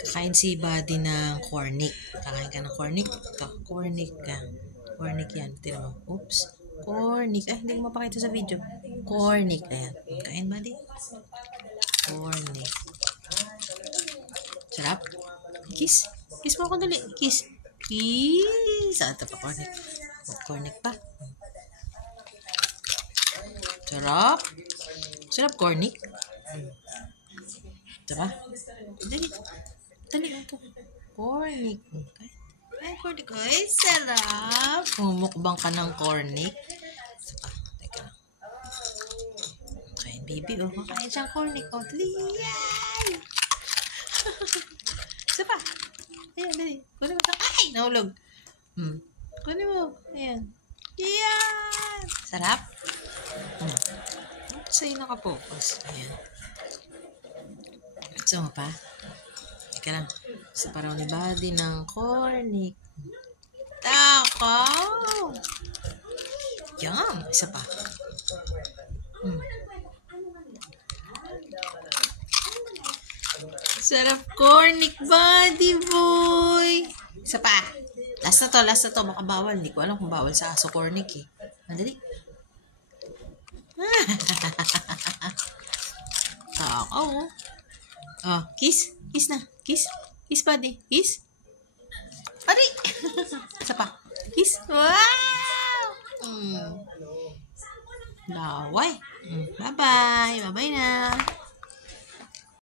Kakain si Buddy ng cornic. Kakain ka ng cornic? Ito, cornic ka. Cornic yan. Tira mo. Oops. Cornic. Ay, hindi ko mapakita sa video. Cornic. Ayan. Kain, Buddy. Cornic. Sarap. Kiss. Kiss mo ako dali. Kiss. Kiss. Ah, ito pa cornic. Cornic pa. Sarap. Sarap cornic. Ito ba? Dali. Dali ito. Cornic. Ay, cornic. Ay, sarap. Mumukbang ka ng cornic. Ito pa. Teka lang. Kain, baby. Oh, makain siyang cornic. Oh, dali. Yay! Ito pa. Ayan, dali. Kunin mo ito. Ay, nahulog. Kunin mo. Ayan. Yan! Sarap? Sa'yo nakapokus. Ayan. Gusto mo pa? Teka lang. Sa parang ni Buddy ng cornic. Takaw! Yum! Isa pa. Sarap cornic, Buddy boy! Isa pa. Last na to. Baka bawal. Hindi ko alam kung bawal sa aso cornic eh. Madali. Takaw. Oh, kiss. Kiss na. Kiss. Kiss, Buddy. Kiss. Buddy! Isa pa. Kiss. Wow! Laway. Bye-bye. Bye-bye na.